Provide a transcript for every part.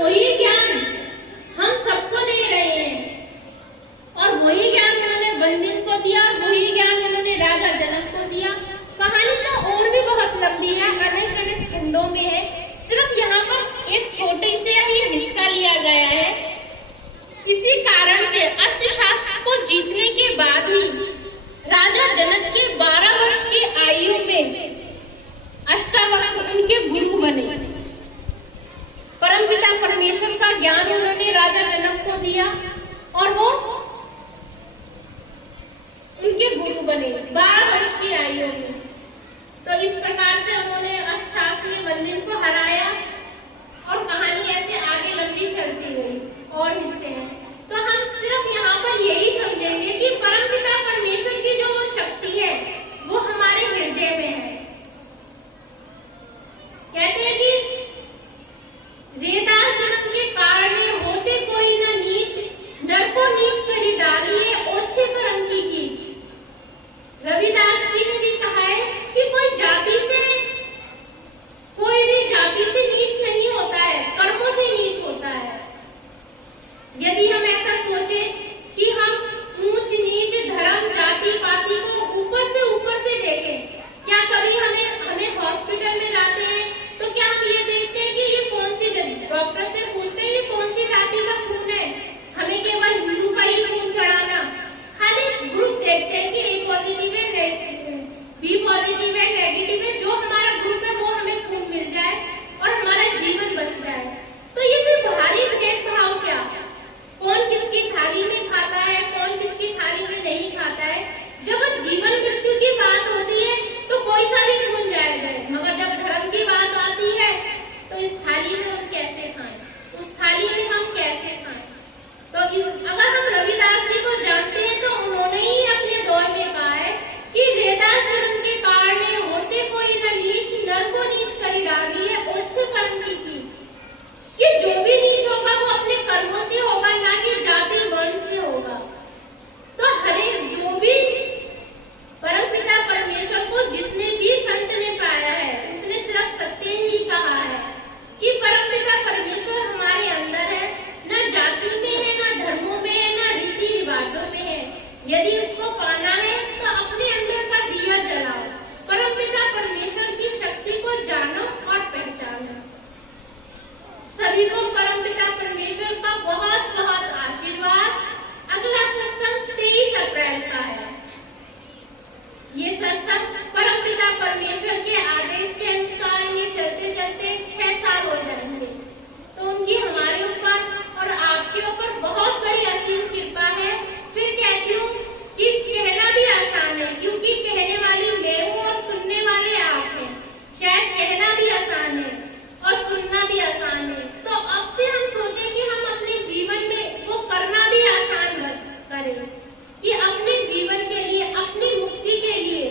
वही ज्ञान हम सबको दे रहे हैं, और वही ज्ञान उन्होंने बंदिन को दिया, वही ज्ञान उन्होंने राजा जनक को दिया। कहानी तो और भी बहुत लंबी है, अनेक अनेक खंडों में है, सिर्फ यहाँ पर एक छोटे से ये हिस्सा लिया गया है। इसी कारण से अर्थशास्त्र को जीतने के बाद ही राजा जनक के 12 वर्ष की आयु में अष्टावक्र उनके गुरु बने। परमपिता परमेश्वर का ज्ञान उन्होंने राजा जनक को दिया और वो उनके गुरु बने 12 वर्ष की आयु में। तो इस प्रकार से उन्होंने अर्थशास्त्र में बंदिन को हराया और कहानी ऐसे आगे लंबी चलती गई और हिस्से हैं। तो हम सिर्फ यहाँ पर यही समझेंगे कि परमपिता परमेश्वर की जो वो शक्ति है वो हमारे हृदय में है। कहते हैं कि रेदास जन्म के कारण होते कोई न नीच, नर को नीच करी डालिए ओछे कर्म की कीच। रविदास जी ने भी कहा है कि कोई भी जाति से नीच नहीं होता है, कर्मों से नीच होता है। यदि हम ऐसा सोचें कि हम ऊंच नीच धर्म जाति पाति को ऊपर से देखें, क्या कभी हमें हॉस्पिटल में जाते हैं तो क्या हम ये देखते हैं कि ये कौन सी, डॉक्टर से पूछते हैं ये कौन सी जाति का खून है, हमें केवल हिंदू का ही खून चढ़ाना। खाली ग्रुप देखते हैं कि ए पॉजिटिव है, बी पॉजिटिव है, नेगेटिव है, जो हमारा ग्रुप है वो हमें खून मिल जाए और हमारा जीवन बच जाए। तो ये फिर बाहरी भेदभाव क्या, कौन किसकी थाली में खाता है, कौन किसकी थाली में नहीं खाता है। जब जीवन मृत्यु की बात होती है तो कोई सा भी खून जाएगा, मगर जब धर्म की बात आती है तो इस थाली में हम कैसे खाएं, उस थाली में हम कैसे खाएं। तो अगर हम रविदास जी को जानते हैं तो उन्होंने ही अपने दौर में कहा है कि रेदास जन्म के कारण होते कोई न नीच, नर को नीच करी डाली है ओछे कर्म की कीच। कि जो भी नीच होगा वो अपने कर्मों से होगा, ना कि जाति वर्ण से होगा। तो हरे जो भी परमपिता परमेश्वर को जिसने भी संत ने पाया है उसने सिर्फ सत्य ही कहा है कि परमपिता परमेश्वर हमारे अंदर है, न जाति में है, न धर्मों में है, न रीति रिवाजों में है। यदि इसको पाना है तो अपने अंदर का दिया जलाओ, परमपिता परमेश्वर की शक्ति को जानो और पहचानो। सभी को परमपिता परमेश्वर का बहुत बहुत आशीर्वाद। अगला सत्संग 23 अप्रैल का है। ये सत्संग परमपिता परमेश्वर के आदेश के अनुसार ये चलते चलते 6 साल हो जाएंगे। तो उनकी हमारे ऊपर और आपके ऊपर बहुत बड़ी असीम कृपा है। फिर कहती हूँ कि कहना भी आसान है, क्योंकि कहने वाली मैं हूँ और सुनने वाले आप हैं। शायद कहना भी आसान है और सुनना भी आसान है। तो अब से हम सोचें कि हम अपने जीवन में वो करना भी आसान करें, कि अपने जीवन के लिए, अपनी मुक्ति के लिए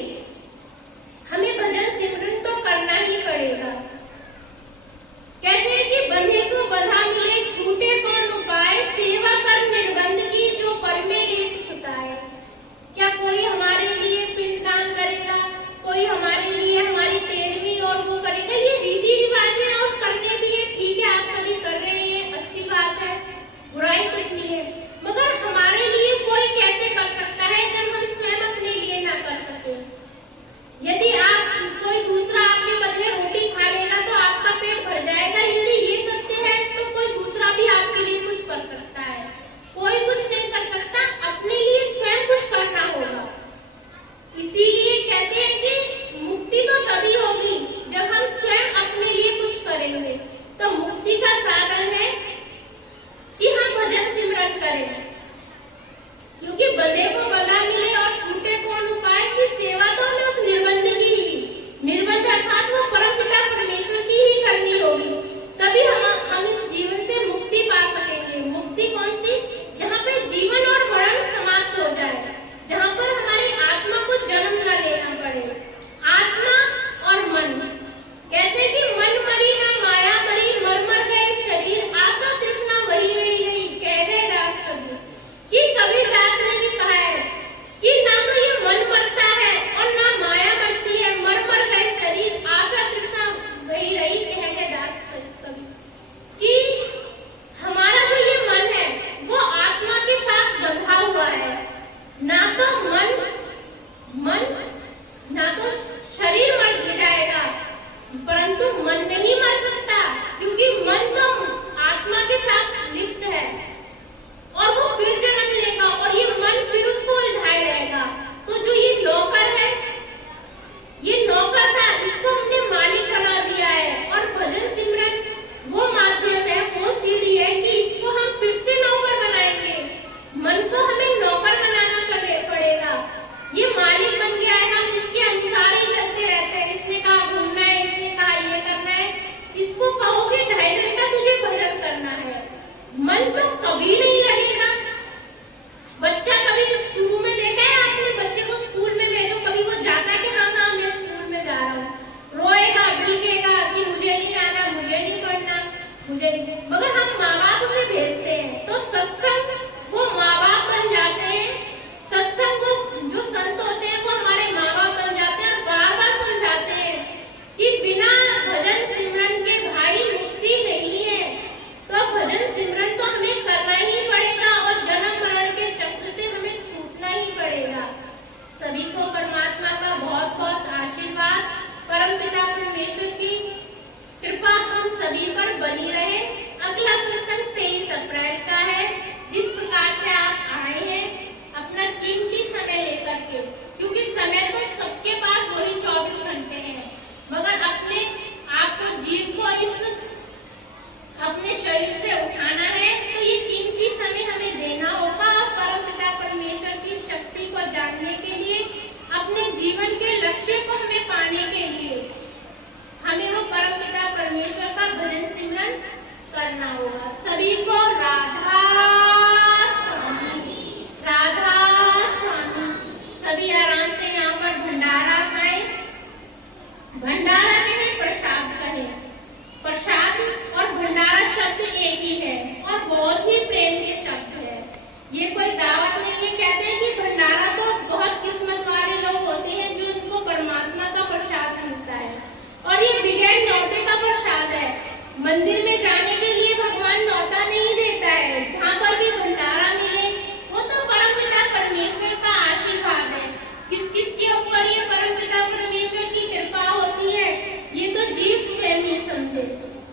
मंदिर में जाने के लिए भगवान न्योता नहीं देता है, जहाँ पर भी भंडारा मिले वो तो परमपिता परमेश्वर का आशीर्वाद है। किस किस के ऊपर ये परमपिता परमेश्वर की कृपा होती है ये तो जीव स्वयं ही समझे,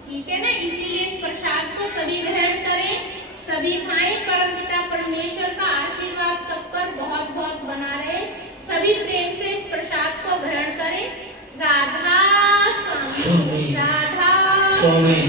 ठीक है ना। इसीलिए इस प्रसाद को सभी ग्रहण करें, सभी खाएं। परमपिता परमेश्वर का आशीर्वाद सब पर बहुत बहुत बना रहे। सभी प्रेम से इस प्रसाद को ग्रहण करें। राधा स्वामी, राधा स्वामी।